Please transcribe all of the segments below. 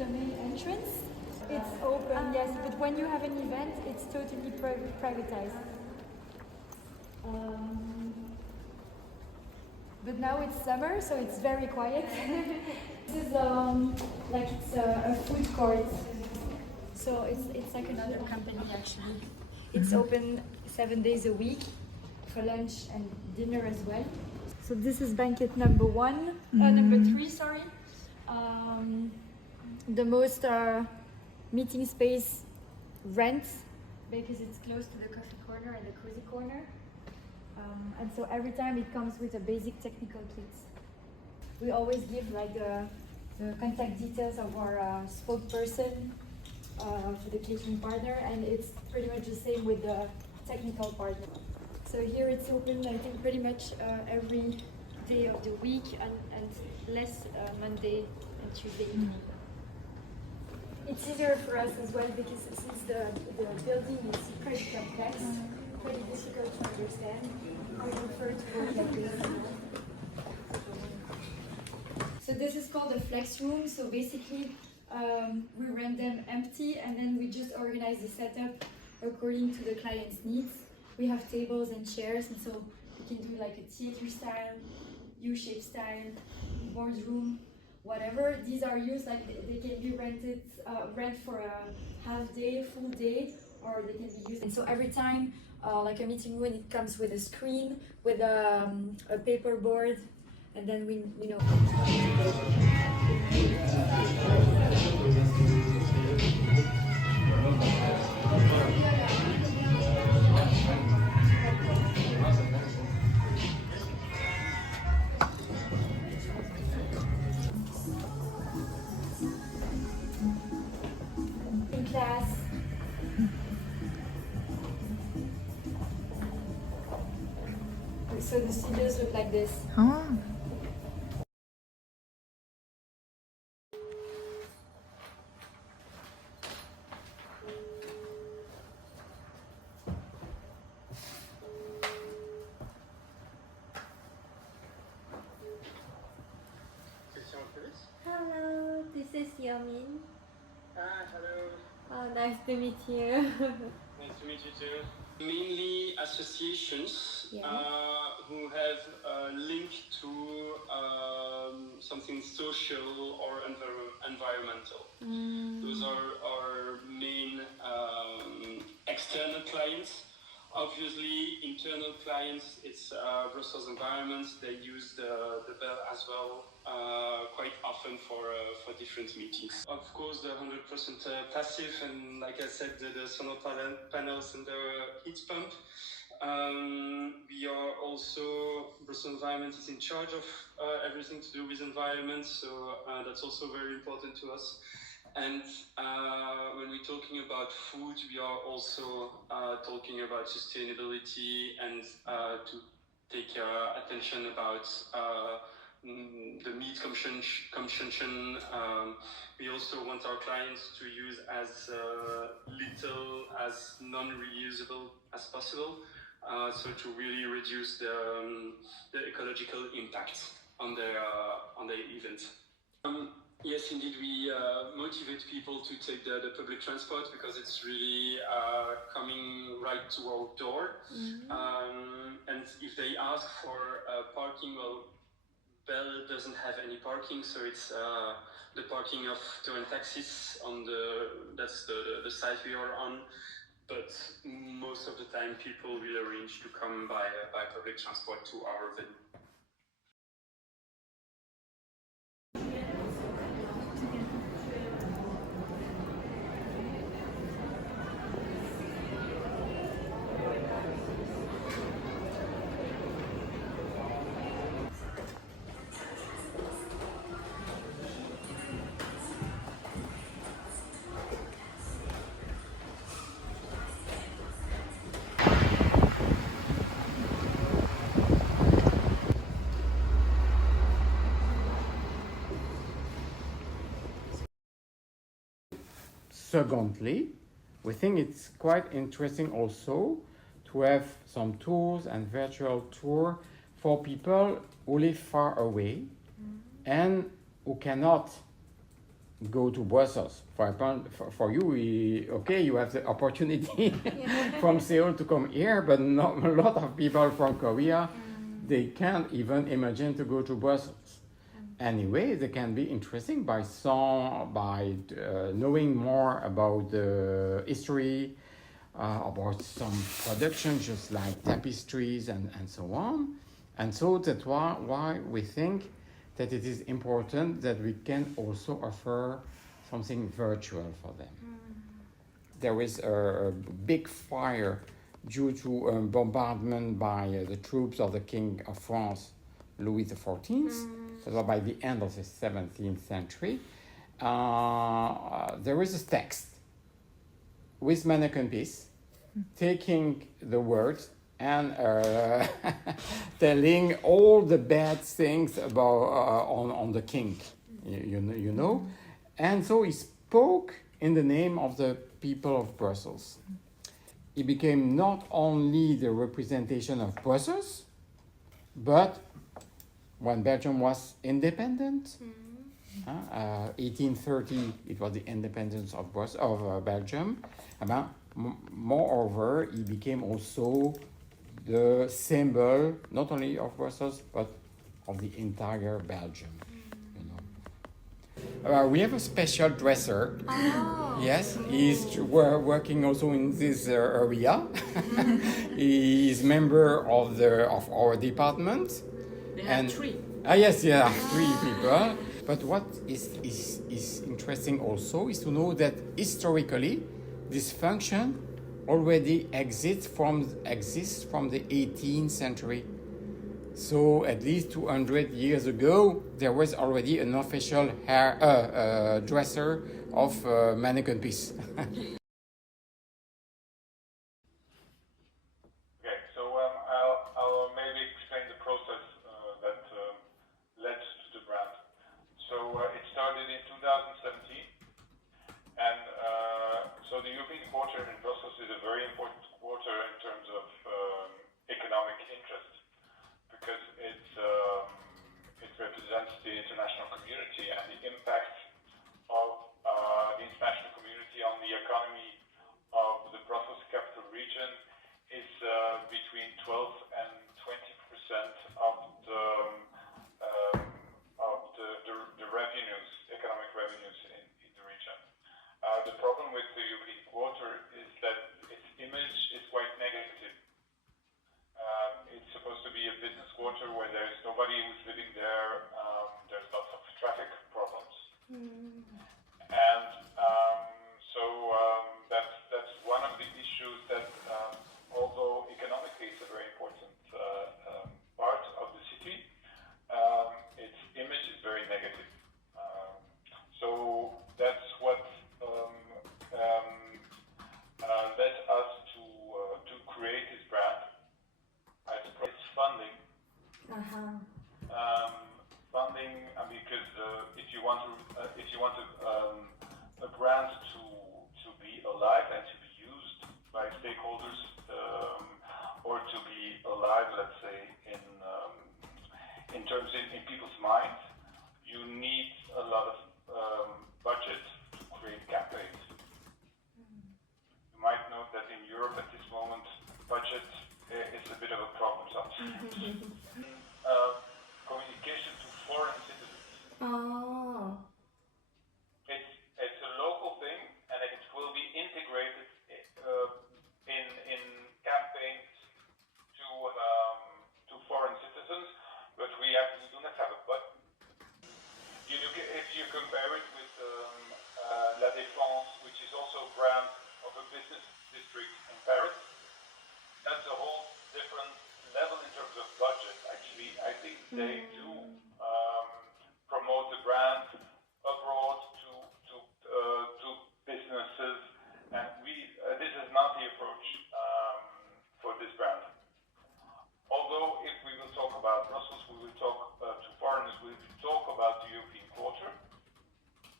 the main entrance. It's open, yes, but when you have an event, it's totally privatized. But now it's summer, so it's very quiet. This is like it's a food court. So it's like another company actually. It's open 7 days a week for lunch and dinner as well. So this is banquet number 3, sorry. The most meeting space rent because it's close to the coffee corner and the cozy corner. And so every time it comes with a basic technical kit. We always give like the contact details of our spokesperson for the catering partner, and it's pretty much the same with the technical partner. So here it's open, I think, pretty much every day of the week and less Monday and Tuesday. It's easier for us as well because since the building is pretty complex, pretty difficult to understand, we prefer to work like this. So this is called a flex room. So basically, we rent them empty and then we just organize the setup according to the client's needs. We have tables and chairs, and so we can do like a theater style, U-shaped style, boardroom, whatever. These are used like they can be rented, rent for a half day, full day, or they can be used. And so every time, like a meeting room, it comes with a screen, with a paper board, and then we, you know. In class. So the studios look like this. Oh. Hello, this is Yamin. Hello. Nice to meet you. Nice to meet you too. Mainly associations who have a link to something social or environmental. Those are our main external clients. Obviously, internal clients, it's Brussels environments. They use the bell as well quite often for different meetings. Of course, the 100% passive, and like I said, the solar panels and the heat pump. We are also, Brussels Environment is in charge of everything to do with environment, so that's also very important to us. And when we're talking about food, we are also talking about sustainability and to take attention about the meat consumption. We also want our clients to use as little as non-reusable as possible, so to really reduce the ecological impact on their event. Yes, indeed, we motivate people to take the public transport because it's really coming right to our door. And if they ask for parking, well, Bell doesn't have any parking, so it's the parking of Tour Taxis on that's the site we are on. But most of the time, people will arrange to come by public transport to our venue. Secondly, we think it's quite interesting also to have some tours and virtual tour for people who live far away and who cannot go to Brussels. For you, okay, you have the opportunity from Seoul to come here, but not a lot of people from Korea, they can't even imagine to go to Brussels. Anyway, they can be interesting by knowing more about the history, about some production, just like tapestries and so on. And so that's why we think that it is important that we can also offer something virtual for them. There is a big fire due to a bombardment by the troops of the King of France, Louis XIV. So by the end of the 17th century, there is a text with mannequin piece taking the words and telling all the bad things about on the king, you know. And so he spoke in the name of the people of Brussels. He became not only the representation of Brussels, but when Belgium was independent, 1830, it was the independence of Belgium. Moreover, he became also the symbol not only of Brussels but of the entire Belgium. You know, we have a special dresser. Oh. Yes, he's working also in this area. He is member of our department. And three. Yes, yeah, three people. But what is interesting also is to know that historically, this function already exists from the 18th century. So at least 200 years ago, there was already an official dresser of mannequin piece. I'll maybe explain the process that led to the brand. So it started in 2017, and so the European quarter in Brussels is a very important quarter in terms of economic interest, because it represents the international community, and the impact of the international community on the economy of the Brussels capital region is between 12 and 20% of the revenues, economic revenues in the region. The problem with the European quarter is that its image is quite negative. It's supposed to be a business quarter where there's nobody who's living there. There's lots of traffic problems, and that's one of the issues that, although economically it's a very important part of the city, its image is very negative. So that's what led us to create this brand. It's funding. Funding, because if you want a brand to be alive and to be used by stakeholders, or to be alive, let's say, in terms in people's minds, you need a lot of budget to create campaigns. You might know that in Europe at this moment, budget is a bit of a problem sometimes. Communication to foreign citizens. Oh. It's a local thing, and it will be integrated in campaigns to foreign citizens, but we do not have a button. If you compare it with La Défense, which is also a brand of a business district in Paris, that's a whole different level in terms of budget. Actually, I think they do promote the brand abroad to businesses, and this is not the approach for this brand. Although if we will talk about Brussels, we will talk to foreigners, we will talk about the European quarter,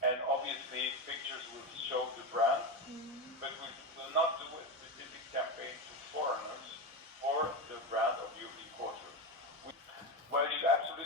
and obviously pictures will show the brand, but we will not do a specific campaign to foreigners for the brand of European quarter. Well, you absolutely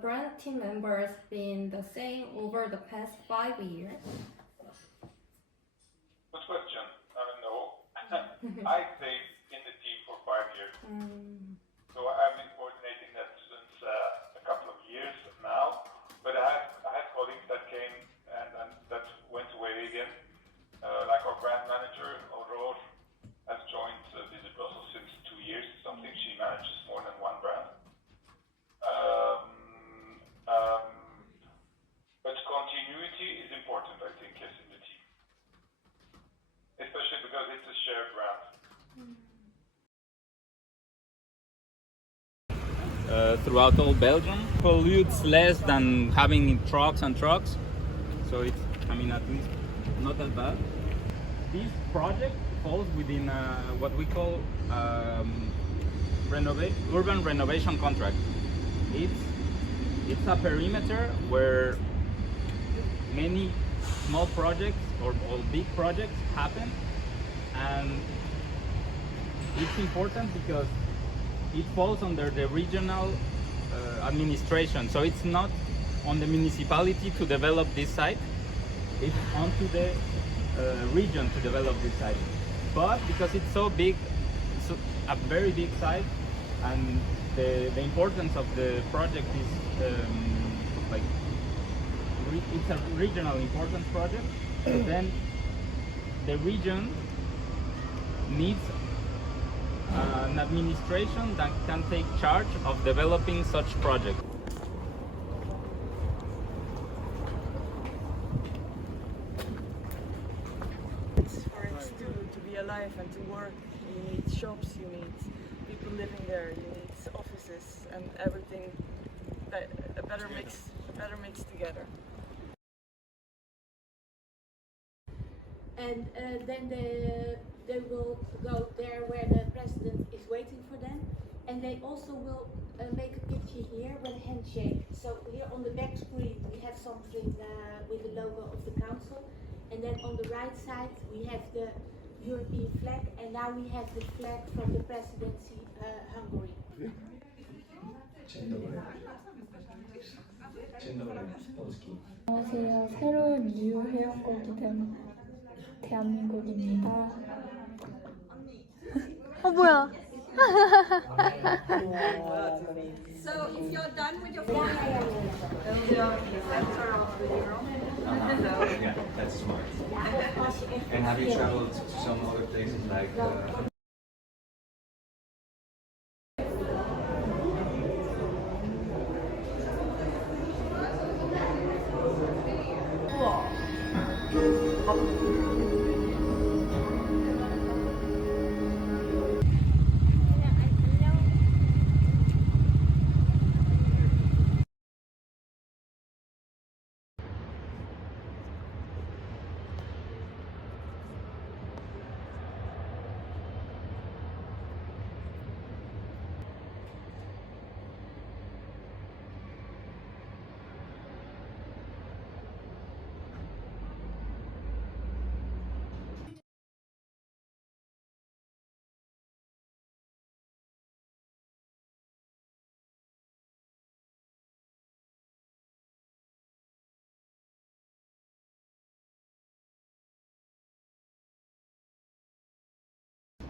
brand team members been the same over the past 5 years? Good question. No. I stayed in the team for 5 years. So I've been coordinating that since a couple of years now. But I had colleagues that came and that went away again. Like our brand manager, Aurore, has joined Visit Brussels since 2 years, something. She manages more than one brand. But continuity is important, I think, yes, in the team. Especially because it's a shared brand. Throughout all Belgium, pollutes less than having trucks and trucks. So it's, I mean, at least not that bad. This project falls within what we call urban renovation contract. It's a perimeter where many small projects or big projects happen, and it's important because it falls under the regional administration. So it's not on the municipality to develop this site, it's onto the region to develop this site. But because it's so big, it's a very big site, and the importance of the project is like it's a regional importance project, then the region needs an administration that can take charge of developing such projects. For it to be alive and to work, you need shops, you need people living there, you need offices and everything, a better mix together. And then they will go there where the president is waiting for them, and they also will make a picture here with a handshake. So here on the back screen we have something with the logo of the council, and then on the right side we have the European flag, and now we have the flag from the presidency Hungary. Dzień dobry. Dzień dobry, z Polski. 안녕하세요. 새로운 EU 회원국이 된 대한민국입니다. 뭐야? So if you're done with your Yeah, that's smart. And have you traveled to some other places like